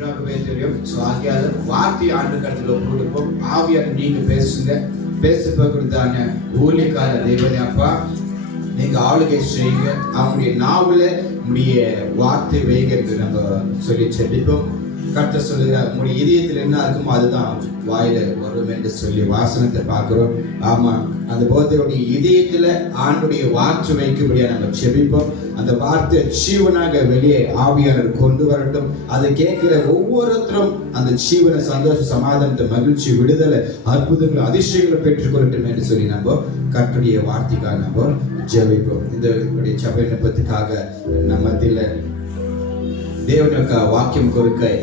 நன்றாகவே தெரியும். ஸோ ஆகியால வார்த்தை ஆண்டு கடத்தில் ஒப்பு கொடுப்போம். ஆவியார் நீங்க பேசுங்க. பேச போகிறதான ஊழியக்கார தேவனே அப்பா, நீங்க ஆளுகை செய்யுங்க. அவங்களுடைய நாவல உடைய வார்த்தை வைங்க என்று நம்ம சொல்லி செபிப்போம். கர்த்தர் சொல்லுகிறார், உங்களுடைய இதயத்தில் என்ன இருக்குமோ அதுதான் வாயில வரும் என்று சொல்லி வாசனத்தை பார்க்கிறோம். ஆமா, அந்த போதையுடைய இதயத்துல ஆண்டுடைய வார்த்தை வைக்கும்படியா நம்ம செபிப்போம். அந்த வார்த்தை ஜீவனாக வெளியே ஆவியாளர் கொண்டு வரட்டும். அதை கேட்கிற ஒவ்வொருத்தரும் அந்த ஜீவன சந்தோஷ சமாதானத்தை மகிழ்ச்சி விடுதலை அற்புதங்கள் அதிசயங்களை பெற்றுக்கொள்ளட்டும் என்று சொல்லி நம்ம கர்த்தருடைய வார்த்தைக்காக நம்ம ஜெபிப்போம். இந்த சபை நிபத்துக்காக நம்ம மத்தியில దేవుని యొక్క వాక్యం కొరకై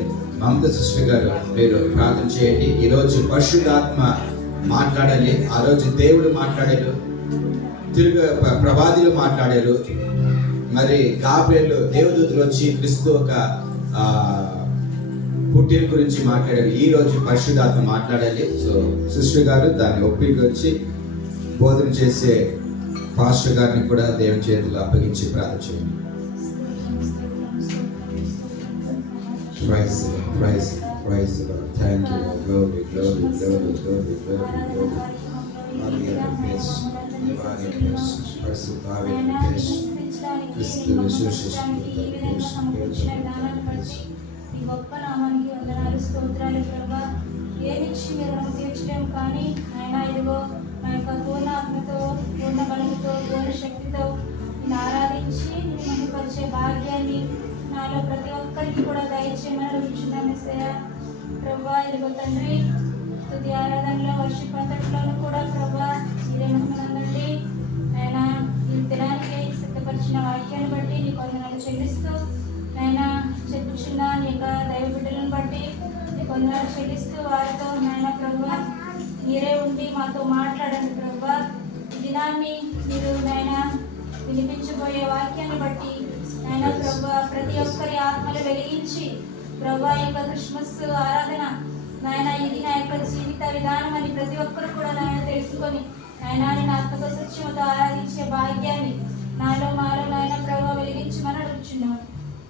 మమత సిస్టర్ గారు మీరు ప్రార్థన చేయండి. ఈరోజు పరిశుద్ధాత్మ మాట్లాడాలి. ఆ రోజు దేవుడు మాట్లాడారు, తిరుగు ప్రవాదులు మాట్లాడారు, మరి గాబ్రియలు దేవదూతలు వచ్చి క్రీస్తు ఒక పుట్టిన గురించి మాట్లాడారు. ఈ రోజు పరిశుద్ధాత్మ మాట్లాడాలి. సో సిస్టర్ గారు దాన్ని ఒప్పికి వచ్చి బోధన చేసే పాస్టర్ గారిని కూడా దేవుని చేతుల్లో అప్పగించి ప్రార్థన చేయండి. Praise the Lord, praise the Lord, praise the Lord. Thank you, Lord. Glory, glory, glory, glory, glory, glory. Maria Pes, Maria Pes, Persutave Pes, Christu విశేషించు ఈ గొప్ప నామానికి వందనాలు స్తోత్రాలు ప్రభా. ఏమిచ్చి మీరు మనం తీర్చలేం, కానీ ఆయన ఇదిగో నా యొక్క పూర్ణ ఆత్మతో, పూర్ణ బలముతో, పూర్ణ శక్తితో నేను ఆరాధించి మహిమపరిచే భాగ్యాన్ని నాలో ప్రతి ఒక్కరికి కూడా దయచేయమని అడుగుచున్నాను యేసయ్యా. ప్రభా ఇదిగో తండ్రి, తుది ఆరాధనలో వర్షిప్ అంతట్లోనూ కూడా ప్రభా మీరే మహిమనందండి. ఆయన ఈ దినానికి సిద్ధపరిచిన వాక్యాన్ని బట్టి నీకు వందనాలు చెల్లిస్తూ, ఆయన చెప్పుచున్న నీ యొక్క దైవ బిడ్డలను బట్టి నీకు వందనాలు చెల్లిస్తూ, వారితో నాయన ప్రభా మీరే ఉండి మాతో మాట్లాడండి ప్రభా. ఈ దినాన్ని మీరు నాయన వినిపించబోయే వాక్యాన్ని బట్టి నాయన ప్రభా ప్రతి ఒక్కరి ఆత్మలు వెలిగించి ప్రభా యొక్క క్రిస్మస్ ఆరాధన నాయన ఇది నా యొక్క జీవిత విధానం అని ప్రతి ఒక్కరు కూడా నాయన తెలుసుకొని నాయన నేను ఆత్మతో సత్యంతో ఆరాధించే భాగ్యాన్ని నాలో మాలో నాయన ప్రభా వెలిగించమని అడుగుచున్నాను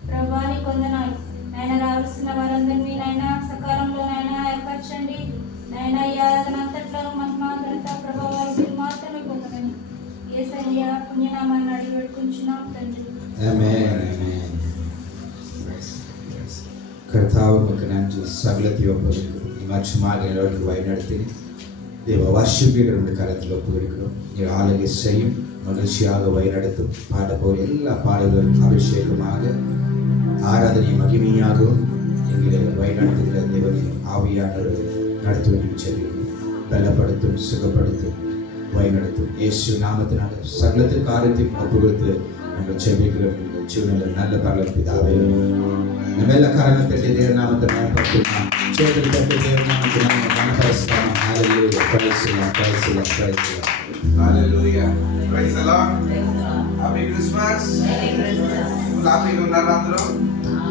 ప్రభా. నీ కొందనాలు నాయన రావాల్సిన వారందరినీ నాయన సకాలంలో నాయన ఏర్పరచండి. నాయన ఈ ఆరాధన అంతట్లో మహిమ ఘనత ప్రభావాలు మాత్రమే పొందమని యేసయ్య పుణ్యనామాన్ని అడిగి పెట్టుకుంటున్నాం తండ్రి. കർത്താവ് നമുക്ക് സകലത്തെ ഒപ്പുകൊടുക്കും. ഈ മറ്റുമാകലോട്ട് വഴിനടത്തി ദൈവ വർഷിപ്പികളുടെ കരത്തിൽ ഒപ്പുകൊടുക്കും. ഈ ആളുകൾ ചെയ്യും മகிழ்ச்சியாக வழிநடத்தும். பாட போகிற எல்லா பாடல்களும் அபிஷேகமாக ஆராதனை மகிமையாகவும் எங்களை வழிநடத்துகிற தேவனை ஆவியானவர் நடத்துவதையும் செல்லும், பலப்படுத்தும், சுகப்படுத்தும், வழிநடத்தும். இயேசு நாமத்தினால சகலத்து காரியத்தையும் ஒப்புக்கொடுத்து நாங்கள் செபிக்கிறோம். ஜீவனில் நல்ல பரலோக பிதாவே, நம்மெல்லாம் கரங்களை தட்டி தேவநாமத்தை பயன்படுத்தினோம். చేతులు తట్టి దేవునామమును మహిమపరుస్తాం. Hallelujah, praise the Lord, praise the Lord, praise the Lord. Hallelujah, praise the Lord. Happy Christmas. హ్యాపీగా ఉన్నారా అందరూ?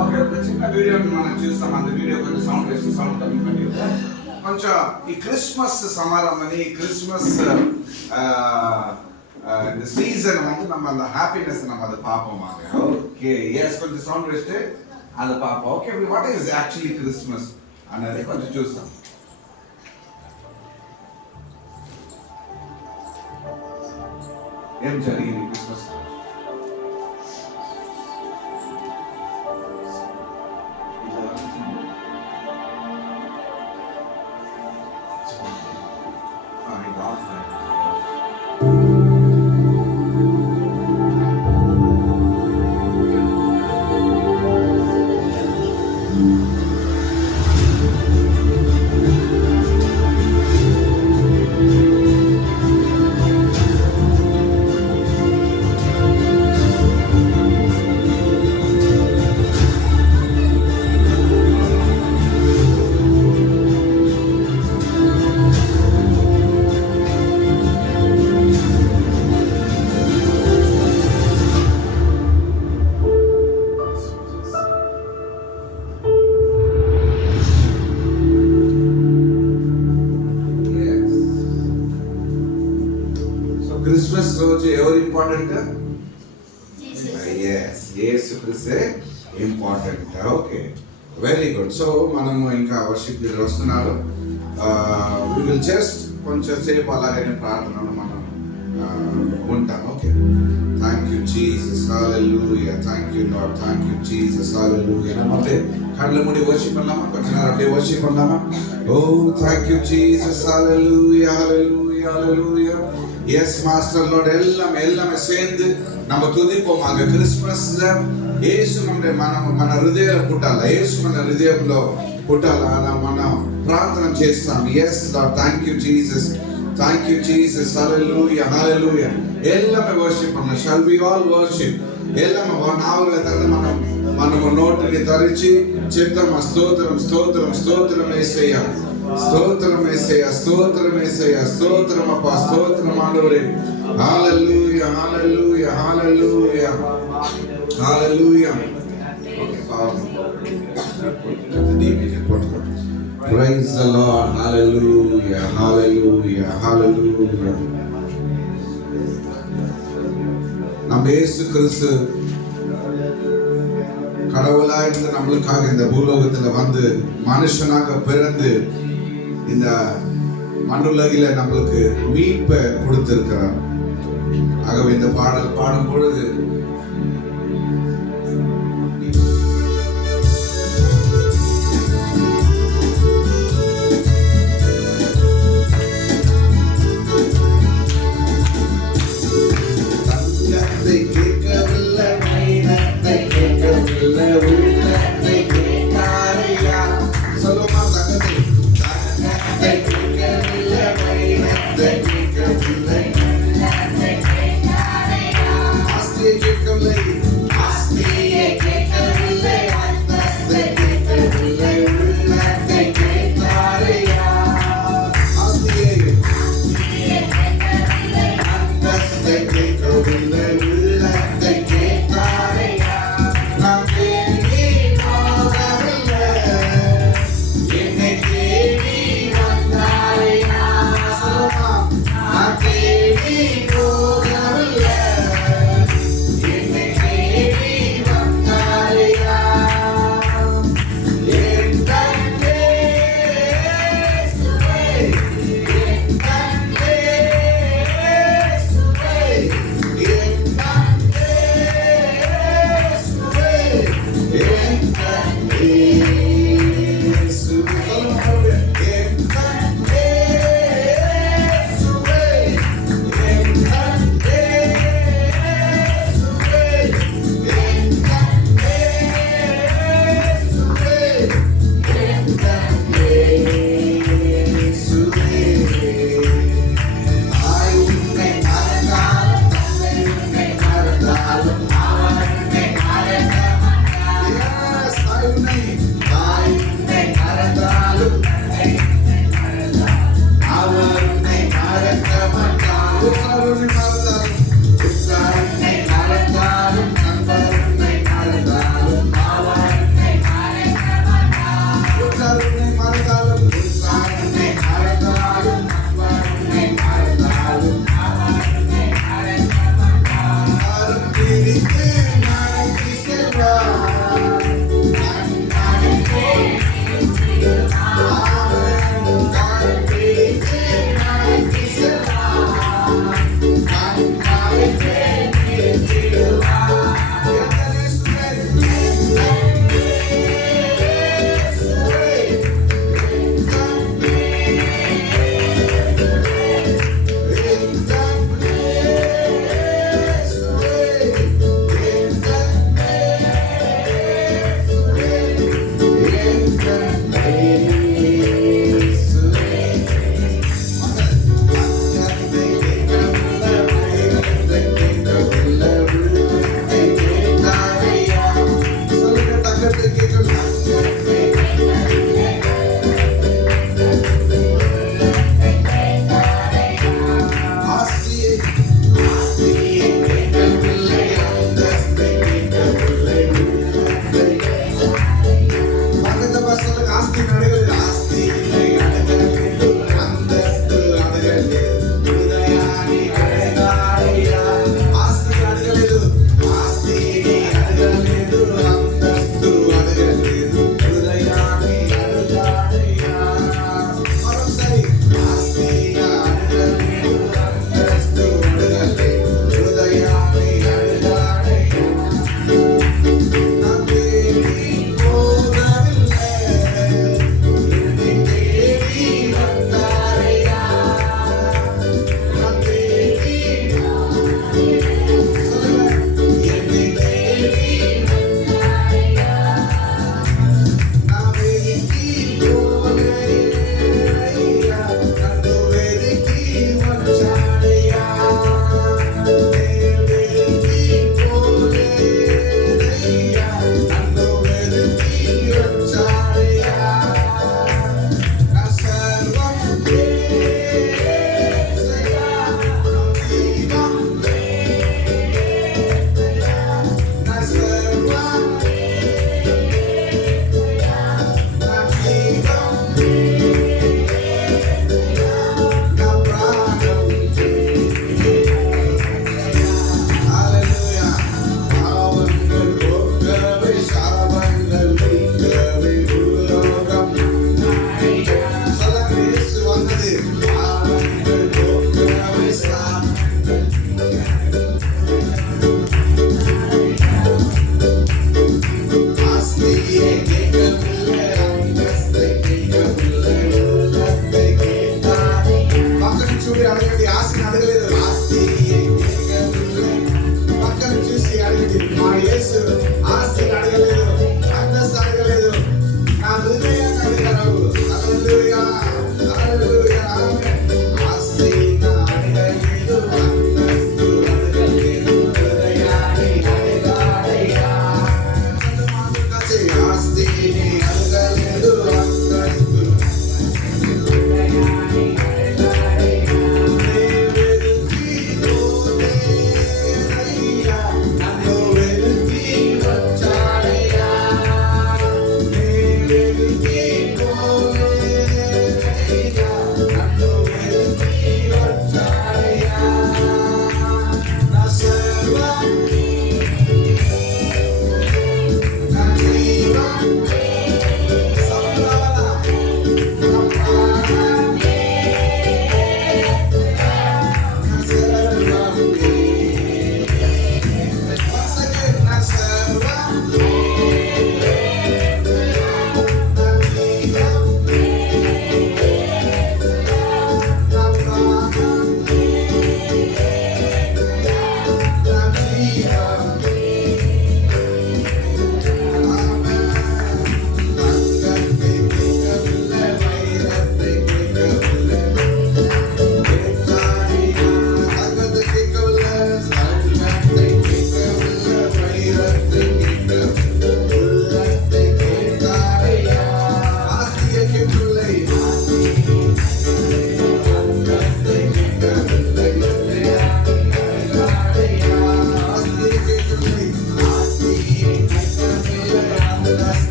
ఓకే, ఒక చిన్న వీడియోని మనం చూస్తాం. அந்த వీడియో కొంచెం సౌండ్ వేసి సౌండ్ కమ్మి பண்ணி కొంచెం ఈ క్రిస్మస్ సమారంభని క్రిస్మస్ இந்த சீசன் வந்து நம்ம அந்த ஹாப்பினஸ் நம்ம அதை பார்ப்போம். ஓகே, எஸ், கொஞ்சம் சவுண்ட் வச்சுட்டு அதை பார்ப்போம். Okay, what is actually Christmas అన్నది కొంచెం చూస్తాం. ఏం జరిగింది క్రిస్మస్? క్రిస్మస్ రోజు ఎవరు ఇంపార్టెంట్? యేసు క్రీస్తే important. Okay, very good. So మనము ఇంకా వర్షిప్ లీడర్ వస్తున్నారు. వి విల్ జస్ట్ కొంచెం సేపు అలాగనే ప్రార్థనలో మనం ఉంటాం. Okay. Thank you Jesus, hallelujah. Thank you Lord, thank you Jesus, hallelujah. நம்ம அப்படியே கண்ணுல மூடி worship பண்ணலாமா? கொஞ்ச நேரம் அப்படியே worship பண்ணலாமா? ஓ thank you Jesus, hallelujah, hallelujah, hallelujah. Yes master Lord, எல்லாமே சேர்ந்து நம்ம துதிப்போம். அங்க கிறிஸ்மஸ்ல యేసు మన హృదయాల పుట్టాల, యేసు మన హృదయంలో పుట్టాల, అలా మనం ప్రార్థన చేస్తాం. yes Lord, thank you Jesus, thank you Jesus, hallelujah, hallelujah. எல்லாமே worship பண்ணலாம். shall we all worship? எல்லாமே నాలుగు తరగతి మనము నోటిని తెరిచి చెప్తాం. స్తోత్రం స్తోత్రం స్తోత్రం యేసయ్యా, స్తోత్రం యేసయ్యా, స్తోత్రం యేసయ్యా, స్తోత్రం అప్పా, స్తోత్రం ఆండవరే. హల్లెలూయా, హల్లెలూయా, హల్లెలూయా, హల్లెలూయా. Praise the Lord, hallelujah, hallelujah, hallelujah. நம்ம இயேசு கிறிஸ்து கடவுளா இருந்து நம்மளுக்காக இந்த பூலோகத்துல வந்து மனுஷனாக பிறந்து இந்த மண்ணுலகில நம்மளுக்கு மீட்பை கொடுத்திருக்கிறார். ஆகவே இந்த பாடல் பாடும் பொழுது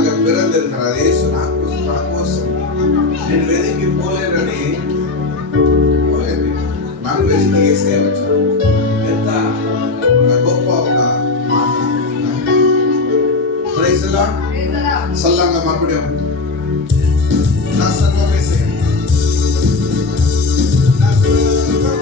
நமக்காக பிறந்திருக்கிறார். இயேசு నా కోసం నేను వెతికి పోలేనని మనం వెతికి యేసే వచ్చాడు. ఎంత గొప్ప ఒక మాట. Praise the lord. సల్లంగా మక్కుడే నా సర్వం యేసే. నా సర్వం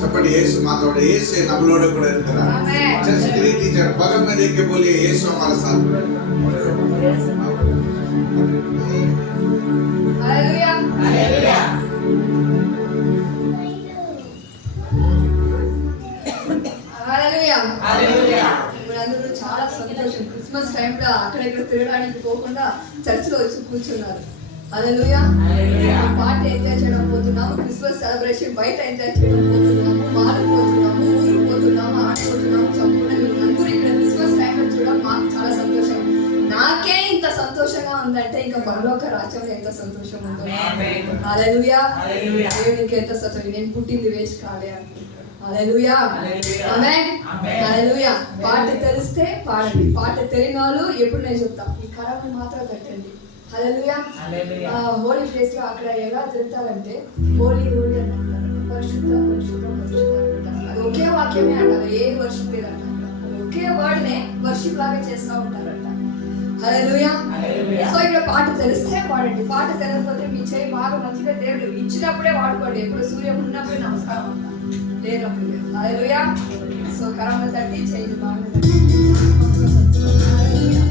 చెప్పండి యేసు మాతోட యేసు நம்மளோட கூட இருக்கிறார். जस्ट थ्री टीचर बगल में देख के बोलिए यीशु हमारे साथ है. Hallelujah hallelujah hallelujah hallelujah. మనందరూ చాలా సంతోషం. క్రిస్మస్ టైంలో అక్కడ ఇక్కడ తిరగడానికి పోకుండా చర్చిలో వచ్చి కూర్చున్నారు. హల్లెలూయా హల్లెలూయా. పార్టీ ఎంజాయ్ చేయడం పోతున్నాము, క్రిస్మస్ సెలబ్రేషన్ బయట ఎంజాయ్ చేయడం పోతున్నాము, మారిపోతున్నాము, ఊరికి పోతున్నాము, ఆడిపోతున్నాము, చంపుకున్నాము. అందరూ ఇక్కడ క్రిస్మస్ టైంలో చూడడం మాకు చాలా సంతోషం. నాకే ఇంత సంతోషంగా ఉందంటే ఇంకా పరలోక రాజ్యంలో ఎంత సంతోషం ఉందో. హల్లెలూయా హల్లెలూయా. దేవునికి ఎంత సంతోషం. నేను పుట్టింది వేస్ట్ కాలే అనుకుంటాను. హల్లెలూయా ఆమేన్ హల్లెలూయా. పాట తెలిస్తే పాడండి, పాట తెలియని వాళ్ళు ఎప్పుడు నేను చెప్తాను ఈ కరాన్ని మాత్రం తట్టండి. హల్లెలూయా హోలీ ప్లేస్ లో అక్కడ ఎలా తిరుగుతారంటే హోలీ హోలీ అని అంటారు, పరిశుద్ధ పరిశుద్ధ పరిశుద్ధ అంటారు. అది ఒకే వాక్యమే అంటారు, ఏ వర్షిప్ లేదు అంటారు. అది ఒకే వర్డ్ నే వర్షిప్ లాగా చేస్తూ ఉంటారంట. హల్లెలూయా. సో ఇక్కడ పాట తెలిస్తే పాడండి, పాట తెలియకపోతే మీ చేయి బాగా మంచిగా దేవుడు ఇచ్చినప్పుడే వాడుకోండి. ఎప్పుడు సూర్యం ఉన్నప్పుడే నమస్కారం అంటారు, లేనప్పుడు లేదు. హల్లెలూయా. సో కరాన్ని తట్టి చేయి బాగా తట్టి హల్లెలూయా.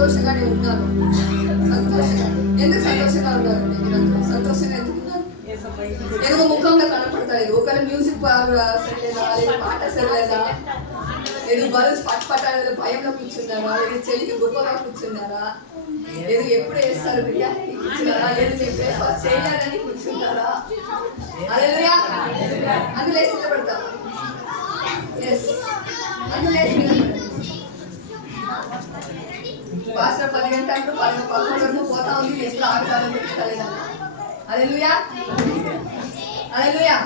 సంతోషంగానే ఉన్నాను. సంతోషంగా ఎందుకు సంతోషంగా ఉన్నారండి మీరందరూ? సంతోషంగా ఎందుకు ఉన్నారు? ఎందుకు ముఖంగా కనపడతలేదు? ఒకవేళ మ్యూజిక్ సరిలేదా, లేదా పాట సరిలేదా, లేదు బరువు పట్టాలి భయంలో కూర్చున్నారా, లేదు చెల్లికి గొప్పగా కూర్చున్నారా, లేదు ఎప్పుడు వేస్తారు బిర్యానీ కూర్చున్నారా, లేదు బ్రేక్ఫాస్ట్ చేయాలని కూర్చున్నారా? హల్లెలూయా. అందులో నిలబడతాం. అందులో పాస్టర్ 10 గంటలకు 11 వరకు పోతా ఉంది, ఎప్పుడు ఆగుతారని తెలుస్తలేదా? హల్లెలూయా. హల్లెలూయా.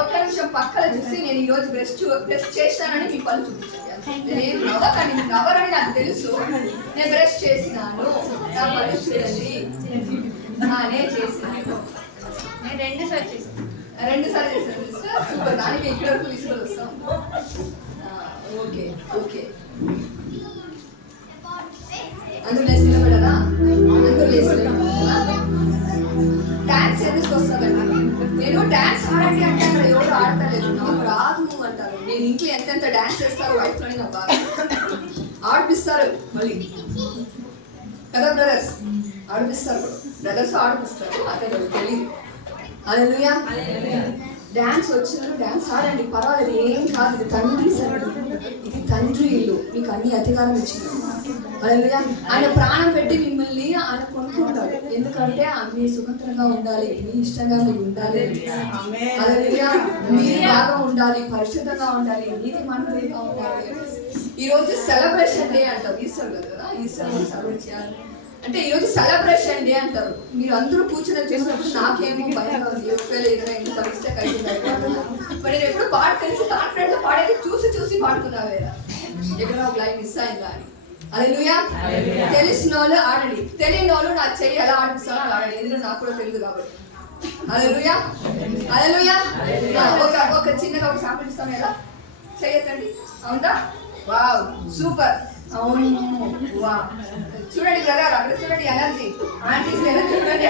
ఒక్క నిమిషం పక్కన చూసి నేను ఈ రోజు బ్రష్ చేశానని మీ పని చూపించాను. నేను నవ్వకండి, మీరు నవ్వరని నాకు తెలుసు. నేను బ్రష్ చేసినాను, నా పని చూడండి. నేను చేసినాను. నేను 2 సార్లు చేశాను. 2 సార్లు చేశాను. సూపర్. దానికి ఇక్కడ వరకు తీసుకొని వస్తాం. Okay okay. అందులో నిలబడరా? అందులో డాన్స్ ఎందుకు వస్తుందండి? నేను డాన్స్ ఆడండి అంటే అక్కడ ఎవరు ఆడతలేదు, నాకు రాదు అంటారు. నేను ఇంట్లో ఎంతెంత డాన్స్ చేస్తారు వైఫ్ లోని నాకు బాగా ఆడిపిస్తారు మళ్ళీ కదా బ్రదర్స్, ఆడిపిస్తారు. బ్రదర్స్ ఆడిపిస్తారు, అక్కడ తెలియదు. హల్లెలూయా. డాన్స్ వచ్చిన డాన్స్ ఆడండి, పర్వాలేదు, ఏం కాదు. ఇది తండ్రి సరే, ఇది తండ్రి ఇల్లు, మీకు అన్ని అధికారం ఇచ్చింది. హల్లెలూయా. ఆయన ప్రాణం పెట్టి మిమ్మల్ని ఆయన కొనుక్కుంటాడు. ఎందుకంటే మీరు స్వతంత్రంగా ఉండాలి, మీ ఇష్టంగా మీరు ఉండాలి. హల్లెలూయా. మీరు బాగా ఉండాలి, పరిశుద్ధంగా ఉండాలి, నీతి మంత్రిగా ఉండాలి. ఈ రోజు సెలబ్రేషన్ డే అంటారు. ఈస్టర్ కదా, ఈస్టర్ సెలబ్రేట్ చేయాలి అంటే ఈ రోజు సెలబ్రేషన్ డే అంటారు. మీరు అందరూ కూర్చొని చూసినప్పుడు నాకేమో భయం కాదు, ఏదైనా ఎంత మిస్టేక్ అయితే మరి నేను ఎప్పుడు పాట తెలిసి కాన్ఫిడెంట్ గా పాడేది చూసి పాడుతున్నావేరా, ఎక్కడ ఒక లైన్ మిస్ అయిందా అని. హల్లెలూయా. తెలిసిన వాళ్ళు ఆడండి, తెలియని వాళ్ళు నా చెయ్యి ఎలా ఆడిస్తానో అలా ఆడండి, ఎందుకంటే నాకు కూడా తెలియదు కాబట్టి. హల్లెలూయా. హల్లెలూయా. ఒక చిన్నగా ఒక శాంపుల్ ఇస్తాను, ఎలా చెయ్యొద్దండి. అవునా? Wow, super. అవును, వా. చూడండి బ్రదర్, అక్కడ చూడండి ఎనర్జీ, ఆంటీస్ ఎనర్జీ చూడండి.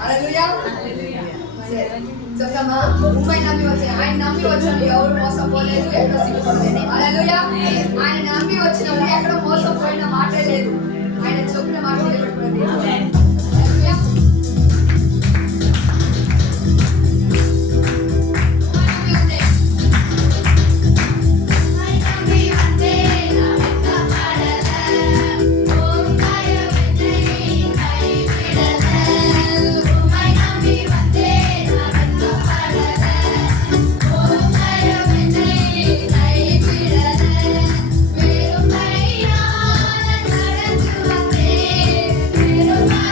హల్లెలూయా. చెప్తామా? ముంబై నమ్మి వచ్చి ఆయన నమ్మి వచ్చాను, ఎవరు మోసం పోలేదు, ఎక్కడ సిగ్గుపడలేదు. హల్లెలూయా. ఆయన నమ్మి వచ్చిన వాళ్ళు ఎక్కడ మోసం పోయిన మాటే లేదు, ఆయన చెప్పిన మాట నిలబెట్టుకోండి. హల్లెలూయా. Pero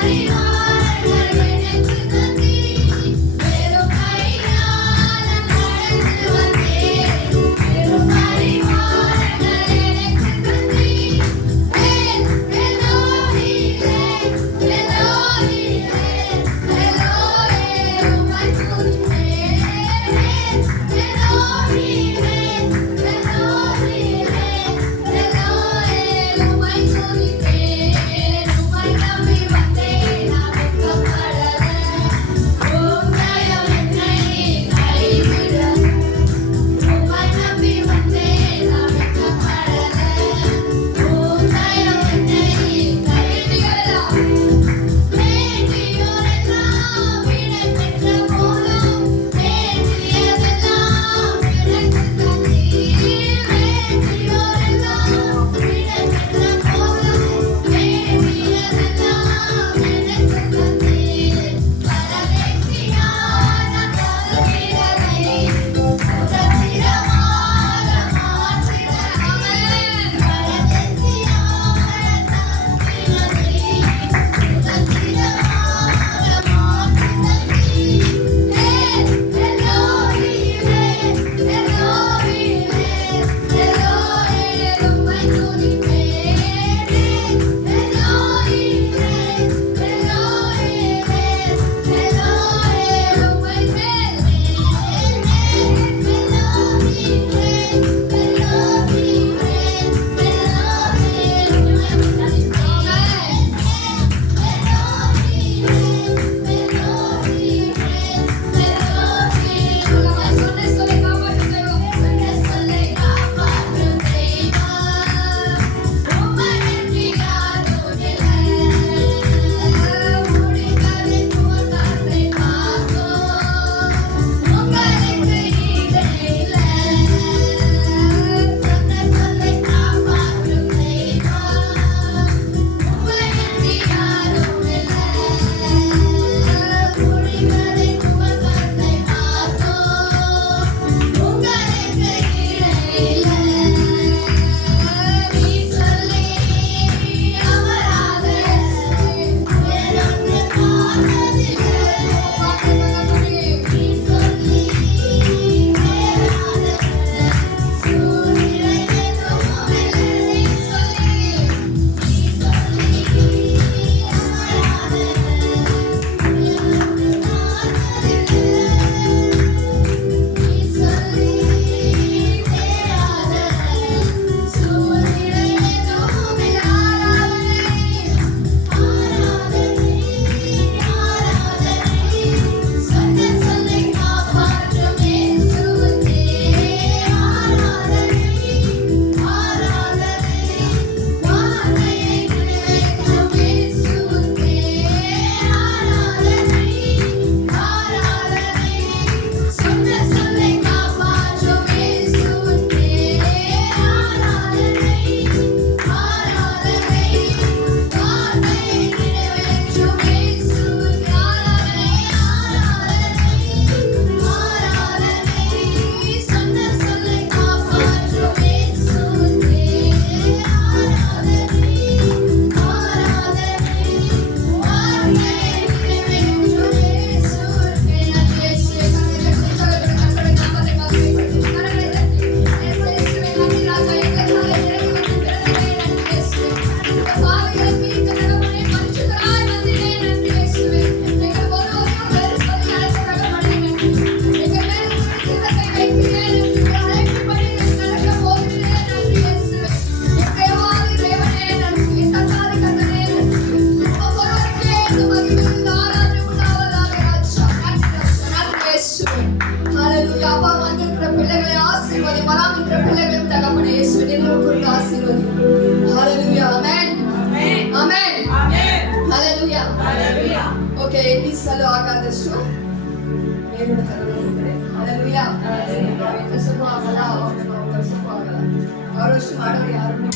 ఆడవారు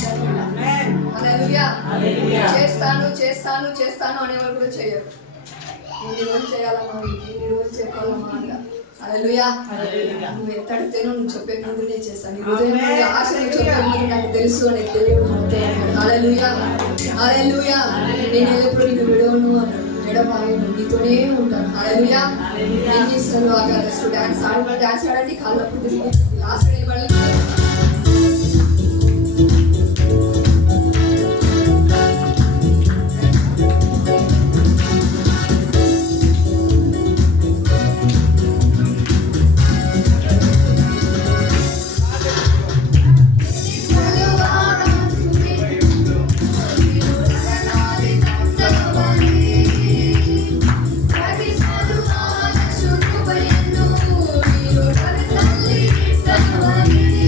యారు చేస్తాను చేస్తాను చేస్తాను అనేవారు కూడా చేయరు. ఇన్ని రోజులు చేయాలమ్మా, ఇన్ని రోజులు చెప్పాలమ్మా అంట. హల్లెలూయా. నువ్వు ఎత్తడితేనో నువ్వు చెప్పే ముందు నేను చేస్తాను. ఈ హృదయం నుండి ఆశ నువ్వు చెప్పే ముందు నాకు తెలుసు అనే దేవుడు మనతో ఉన్నాడు. హల్లెలూయా హల్లెలూయా. నేను ఎల్లప్పుడూ నిన్ను విడవను అన్నాడు, ఎడబాయను, నీతోనే ఉంటాను. హల్లెలూయా. ఏం చేస్తారు బాగా రెస్ట్ డాన్స్ ఆడండి, కాళ్ళప్పుడు తిరిగి లాస్ట్ నిలబడి Thank you.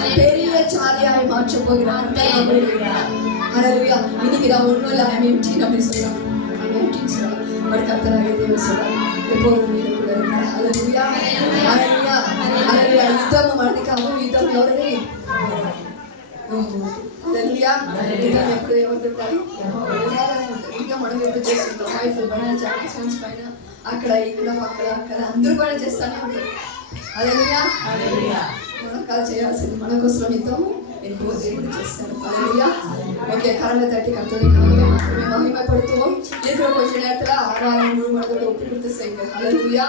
பெரிய சாதியாய் மாற்ற போகிறார். ஹalleluya. இன்னைக்கு நான் ஒண்ணும் இல்ல, I'm empty அப்படி சொல்றாங்க. I'm empty சொல்றாங்க. ஒரு கர்த்தராகிய தேவன் சொல்றாங்க, எப்போதும் நீ கூட இருப்பார். ஹalleluya. ஹalleluya. ஹalleluya. யுத்தம் மனதிக்காகவும் யுத்தம் ఎవరిది? హalleluya. యుద్ధం ఎప్పుడు ఎవరిది? ఇంకా మనం ఎప్పుడు చేస్తుంటాం? వైఫ్ పైన, హస్బెండ్స్ పైన, అక్కడ ఇక్కడ అక్కడ అక్కడ అందరూ పైన చేస్తానే ఉంటారు. హalleluya. మనం కాదు చేయాల్సింది, మన కోసం యుద్ధం ఎక్కువ దేవుడు చేస్తాడు. హalleluya. ఓకే, కరణ తట్టి కర్తవ్యం కావాలి మాత్రమే మహిమపడుతూ ఇక్కడ కొంచెం నేతల ఆరాధన మనతో ఒప్పుకుంటూ సేంగ. హalleluya.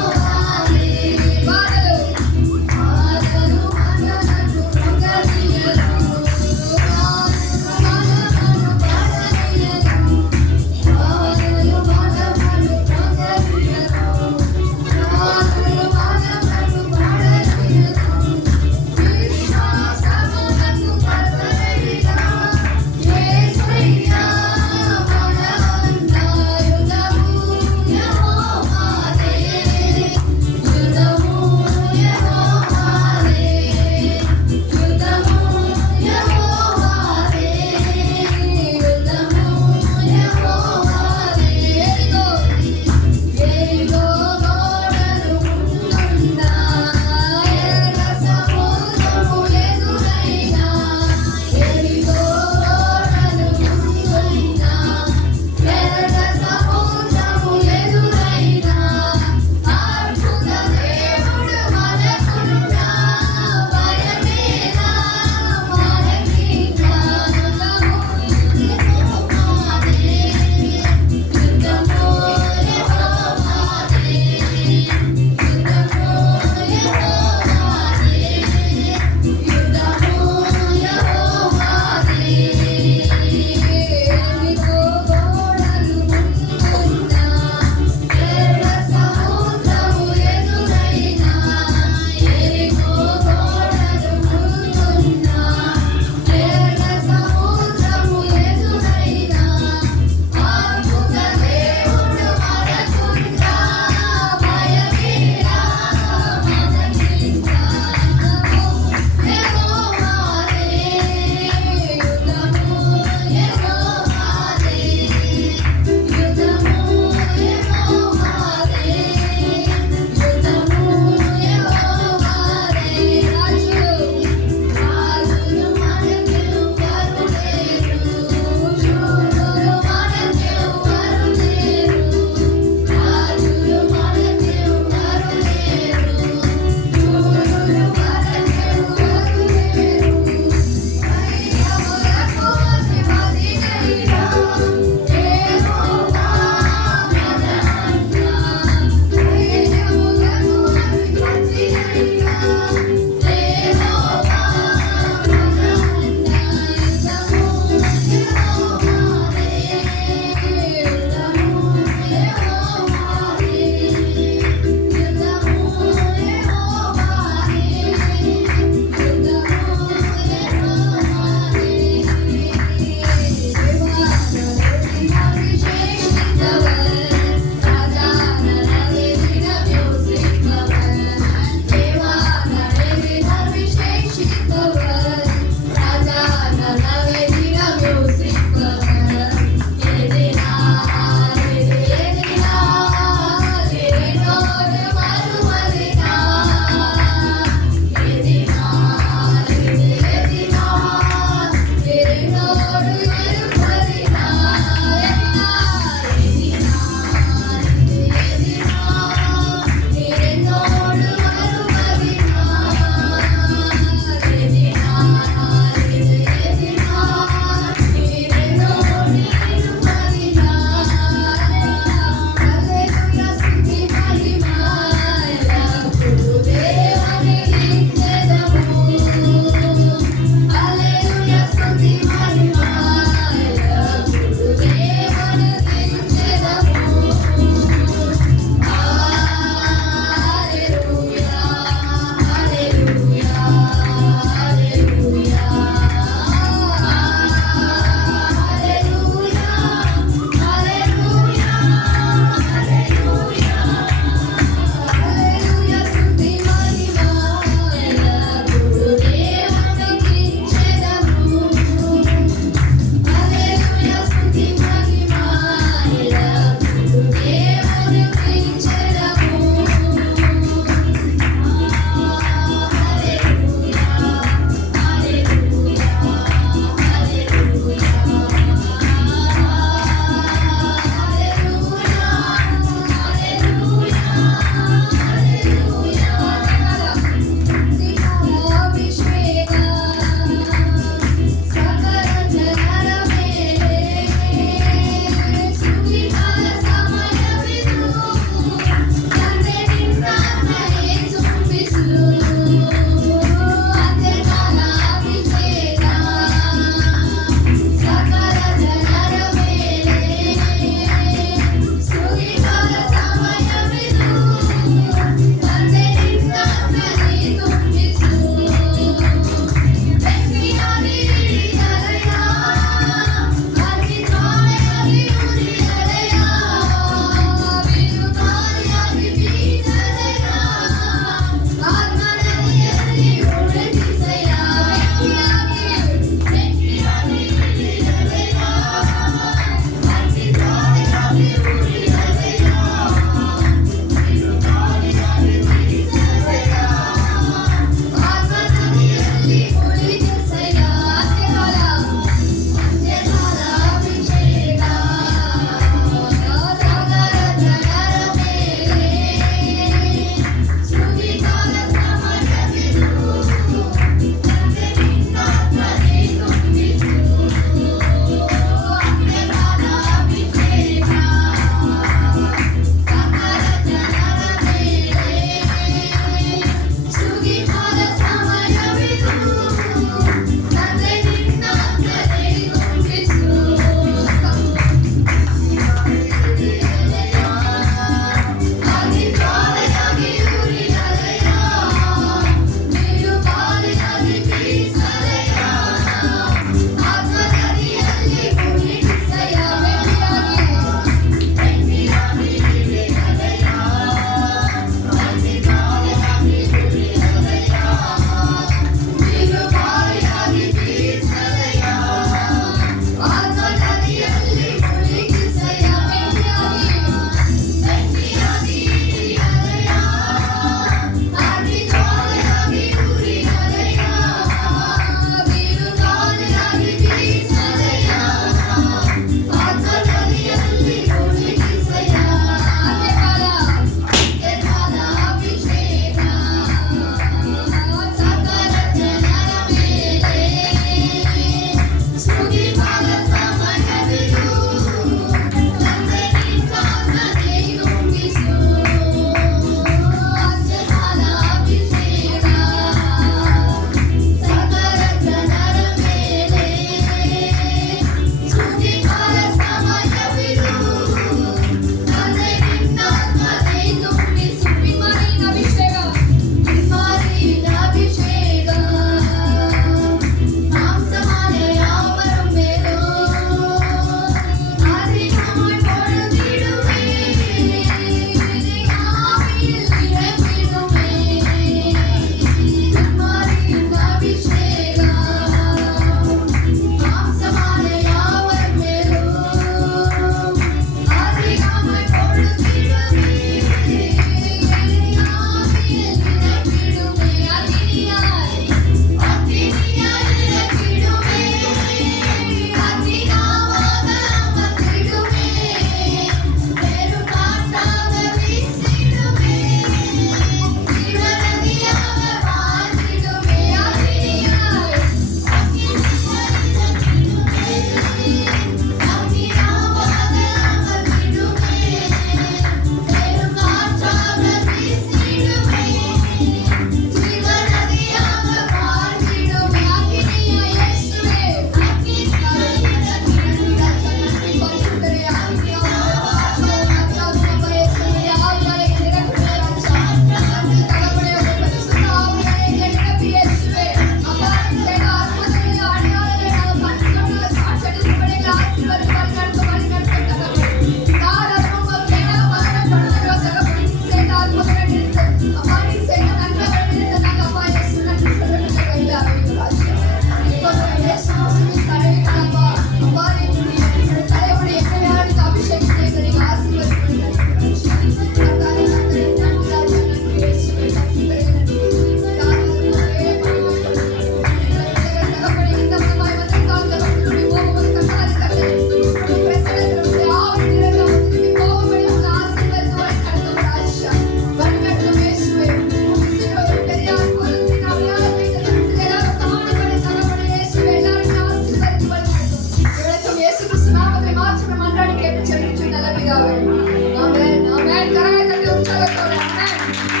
మహిమతోనే. ఆమేన్.